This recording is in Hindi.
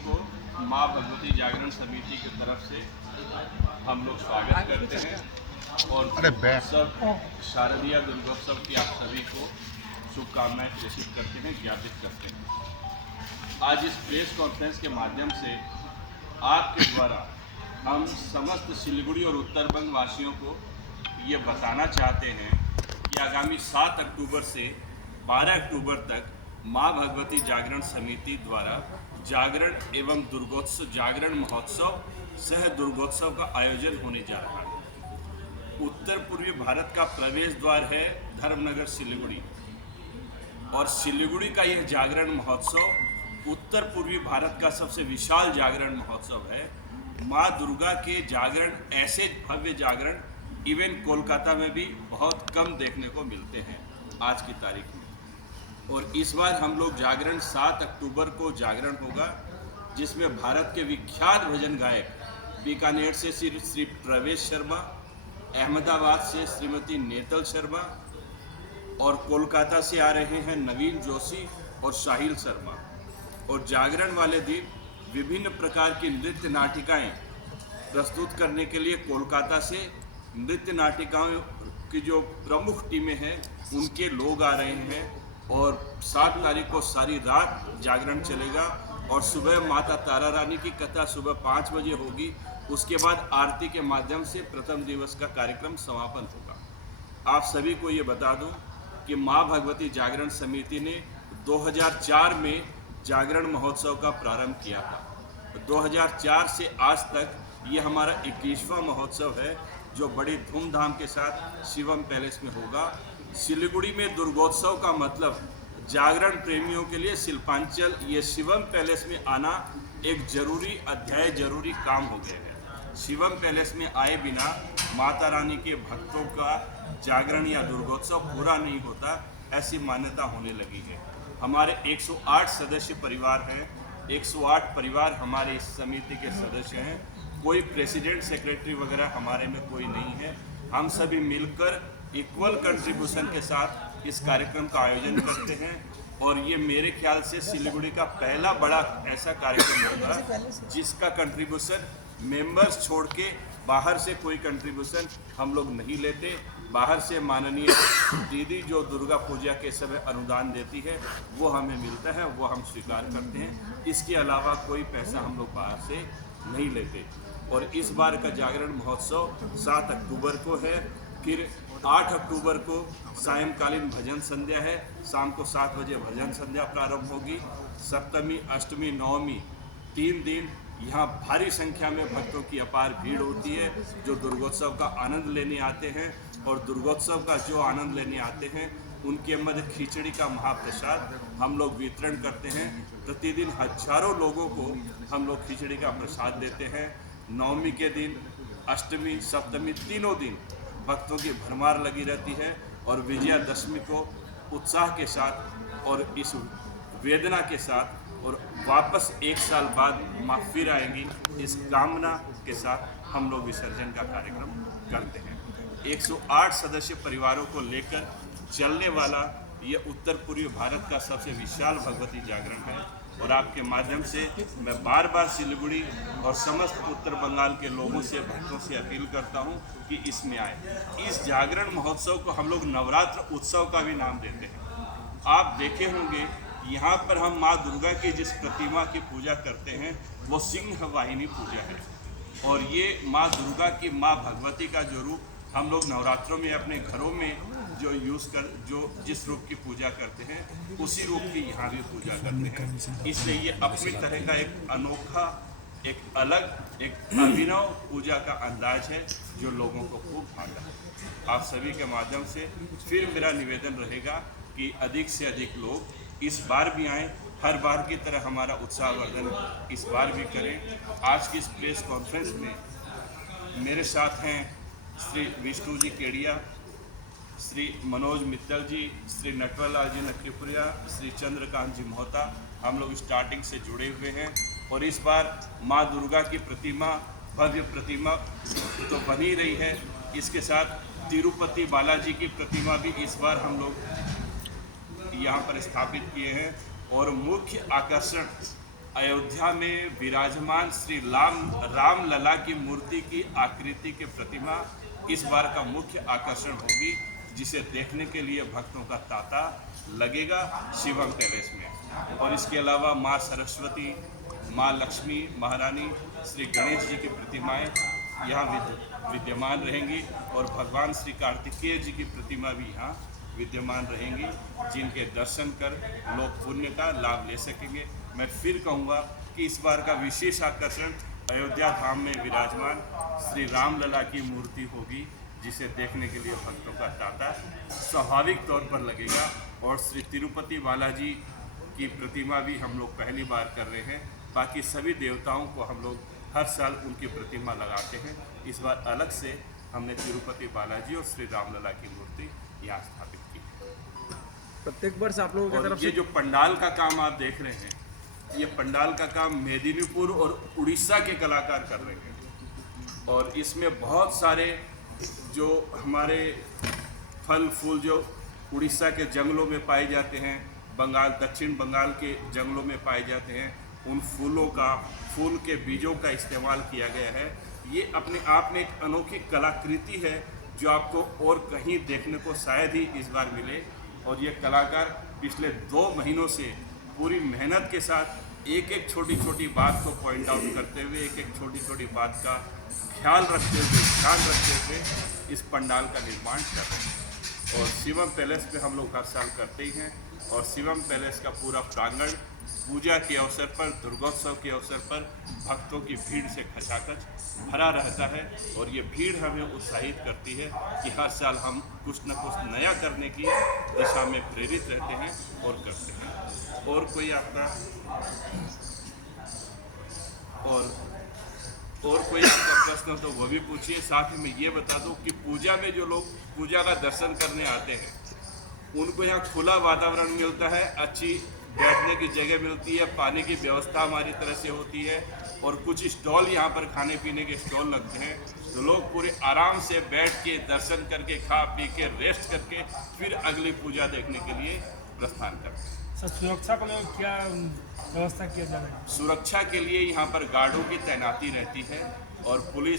को माँ भगवती जागरण समिति की तरफ से हम लोग स्वागत करते हैं और दुर्गोत्सव शारदीय दुर्गोत्सव की आप सभी को शुभकामनाएं प्रेषित करते हैं, ज्ञापित करते हैं। आज इस प्रेस कॉन्फ्रेंस के माध्यम से आपके द्वारा हम समस्त सिलीगुड़ी और उत्तरबंग वासियों को ये बताना चाहते हैं कि आगामी 7 अक्टूबर से 12 अक्टूबर तक माँ भगवती जागरण समिति द्वारा जागरण एवं दुर्गोत्सव जागरण महोत्सव सह दुर्गोत्सव का आयोजन होने जा रहा है। उत्तर पूर्वी भारत का प्रवेश द्वार है धर्मनगर सिलीगुड़ी और सिलीगुड़ी का यह जागरण महोत्सव उत्तर पूर्वी भारत का सबसे विशाल जागरण महोत्सव है। माँ दुर्गा के जागरण, ऐसे भव्य जागरण इवन कोलकाता में भी बहुत कम देखने को मिलते हैं आज की तारीख में। और इस बार हम लोग जागरण 7 अक्टूबर को जागरण होगा, जिसमें भारत के विख्यात भजन गायक बीकानेर से श्री प्रवेश शर्मा, अहमदाबाद से श्रीमती नेतल शर्मा और कोलकाता से आ रहे हैं नवीन जोशी और साहिल शर्मा। और जागरण वाले दिन विभिन्न प्रकार की नृत्य नाटिकाएं प्रस्तुत करने के लिए कोलकाता से नृत्य नाटिकाओं की जो प्रमुख टीमें हैं उनके लोग आ रहे हैं। और 7 तारीख को सारी रात जागरण चलेगा और सुबह माता तारा रानी की कथा सुबह 5 बजे होगी। उसके बाद आरती के माध्यम से प्रथम दिवस का कार्यक्रम समापन होगा। आप सभी को ये बता दूं कि माँ भगवती जागरण समिति ने 2004 में जागरण महोत्सव का प्रारंभ किया था। 2004 से आज तक ये हमारा 21वां महोत्सव है, जो बड़ी धूमधाम के साथ शिवम पैलेस में होगा। सिलीगुड़ी में दुर्गोत्सव का मतलब जागरण प्रेमियों के लिए शिल्पांचल ये शिवम पैलेस में आना एक जरूरी अध्याय, जरूरी काम हो गया है। शिवम पैलेस में आए बिना माता रानी के भक्तों का जागरण या दुर्गोत्सव पूरा नहीं होता, ऐसी मान्यता होने लगी है। हमारे 108 सदस्य परिवार हैं, 108 परिवार हमारे इस समिति के सदस्य हैं। कोई प्रेसिडेंट सेक्रेटरी वगैरह हमारे में कोई नहीं है। हम सभी मिलकर इक्वल कंट्रीब्यूशन के साथ इस कार्यक्रम का आयोजन करते हैं और ये मेरे ख्याल से सिलीगुड़ी का पहला बड़ा ऐसा कार्यक्रम होगा जिसका कंट्रीब्यूशन मेंबर्स छोड़ के बाहर से कोई कंट्रीब्यूशन हम लोग नहीं लेते। बाहर से माननीय दीदी जो दुर्गा पूजा के समय अनुदान देती है वो हमें मिलता है, वो हम स्वीकार करते हैं। इसके अलावा कोई पैसा हम लोग बाहर से नहीं लेते। और इस बार का जागरण महोत्सव 7 अक्टूबर को है। फिर 8 अक्टूबर को सायंकालीन भजन संध्या है, शाम को 7 बजे भजन संध्या प्रारंभ होगी। सप्तमी, अष्टमी, नवमी 3 दिन यहाँ भारी संख्या में भक्तों की अपार भीड़ होती है, जो दुर्गोत्सव का आनंद लेने आते हैं। और दुर्गोत्सव का जो आनंद लेने आते हैं उनके मध्य खिचड़ी का महाप्रसाद हम लोग वितरण करते हैं। प्रतिदिन हजारों लोगों को हम लोग खिचड़ी का प्रसाद देते हैं। नवमी के दिन, अष्टमी, सप्तमी तीनों दिन भक्तों की भरमार लगी रहती है। और विजयादशमी को उत्साह के साथ और इस वेदना के साथ और वापस 1 साल बाद माँ फिर आएंगी, इस कामना के साथ हम लोग विसर्जन का कार्यक्रम करते हैं। 108 सदस्य परिवारों को लेकर चलने वाला ये उत्तर पूर्वी भारत का सबसे विशाल भगवती जागरण है। और आपके माध्यम से मैं बार बार सिलीगुड़ी और समस्त उत्तर बंगाल के लोगों से, भक्तों से अपील करता हूं कि इसमें आए। इस जागरण महोत्सव को हम लोग नवरात्र उत्सव का भी नाम देते हैं। आप देखे होंगे यहाँ पर हम माँ दुर्गा की जिस प्रतिमा की पूजा करते हैं वो सिंह वाहिनी पूजा है। और ये माँ दुर्गा की, माँ भगवती का जो रूप हम लोग नवरात्रों में अपने घरों में जो जिस रूप की पूजा करते हैं उसी रूप की यहाँ भी पूजा करते हैं। इसलिए ये अपनी तरह का एक अनोखा, एक अलग, एक अभिनव पूजा का अंदाज है जो लोगों को खूब भाता है। आप सभी के माध्यम से फिर मेरा निवेदन रहेगा कि अधिक से अधिक लोग इस बार भी आएँ, हर बार की तरह हमारा उत्साहवर्धन इस बार भी करें। आज की इस प्रेस कॉन्फ्रेंस में मेरे साथ हैं श्री विष्णु जी केडिया, श्री मनोज मित्तल जी, श्री नटवरलाल जी नटरीपुरिया, श्री चंद्रकांत जी मोहता। हम लोग स्टार्टिंग से जुड़े हुए हैं। और इस बार माँ दुर्गा की प्रतिमा, भव्य प्रतिमा तो बनी रही है, इसके साथ तिरुपति बालाजी की प्रतिमा भी इस बार हम लोग यहाँ पर स्थापित किए हैं। और मुख्य आकर्षण अयोध्या में विराजमान श्री राम लला की मूर्ति की आकृति की प्रतिमा इस बार का मुख्य आकर्षण होगी, जिसे देखने के लिए भक्तों का तांता लगेगा शिवम पैलेस में। और इसके अलावा माँ सरस्वती, माँ लक्ष्मी, महारानी, श्री गणेश जी की प्रतिमाएं यहाँ विद्यमान रहेंगी और भगवान श्री कार्तिकेय जी की प्रतिमा भी यहाँ विद्यमान रहेंगी, जिनके दर्शन कर लोग पुण्य का लाभ ले सकेंगे। मैं फिर कहूँगा कि इस बार का विशेष आकर्षण अयोध्या धाम में विराजमान श्री राम लला की मूर्ति होगी, जिसे देखने के लिए भक्तों का तांता स्वाभाविक तौर पर लगेगा। और श्री तिरुपति बालाजी की प्रतिमा भी हम लोग पहली बार कर रहे हैं। बाकी सभी देवताओं को हम लोग हर साल उनकी प्रतिमा लगाते हैं। इस बार अलग से हमने तिरुपति बालाजी और श्री राम लला की मूर्ति यहाँ स्थापित की है। प्रत्येक वर्ष आप लोगों की तरफ ये जो पंडाल का काम आप देख रहे हैं, ये पंडाल का काम मेदिनीपुर और उड़ीसा के कलाकार कर रहे हैं। और इसमें बहुत सारे जो हमारे फल फूल जो उड़ीसा के जंगलों में पाए जाते हैं, दक्षिण बंगाल के जंगलों में पाए जाते हैं, उन फूल के बीजों का इस्तेमाल किया गया है। ये अपने आप में एक अनोखी कलाकृति है जो आपको और कहीं देखने को शायद ही इस बार मिले। और ये कलाकार पिछले 2 महीनों से पूरी मेहनत के साथ एक एक छोटी छोटी बात को पॉइंट आउट करते हुए, एक एक छोटी छोटी बात का ख्याल रखते हुए, ध्यान रखते हुए इस पंडाल का निर्माण कर रहे हैं। और शिवम पैलेस पे हम लोग हर साल करते ही हैं। और शिवम पैलेस का पूरा प्रांगण पूजा के अवसर पर, दुर्गोत्सव के अवसर पर भक्तों की भीड़ से खचाखच भरा रहता है। और ये भीड़ हमें उत्साहित करती है कि हर साल हम कुछ न कुछ नया करने की दिशा में प्रेरित रहते हैं और करते हैं। और कोई आपका प्रश्न हो तो वो भी पूछिए। साथ ही मैं ये बता दूं कि पूजा में जो लोग पूजा का दर्शन करने आते हैं, उनको यहाँ खुला वातावरण मिलता है, अच्छी बैठने की जगह मिलती है, पानी की व्यवस्था हमारी तरह से होती है और कुछ स्टॉल यहाँ पर खाने पीने के स्टॉल लगते हैं। तो लोग पूरे आराम से बैठ के दर्शन करके, खा पी के, रेस्ट करके फिर अगली पूजा देखने के लिए प्रस्थान करते हैं। सर, सुरक्षा को लेकर क्या व्यवस्था किया जा रहा है? सुरक्षा के लिए यहाँ पर गार्डों की तैनाती रहती है और पुलिस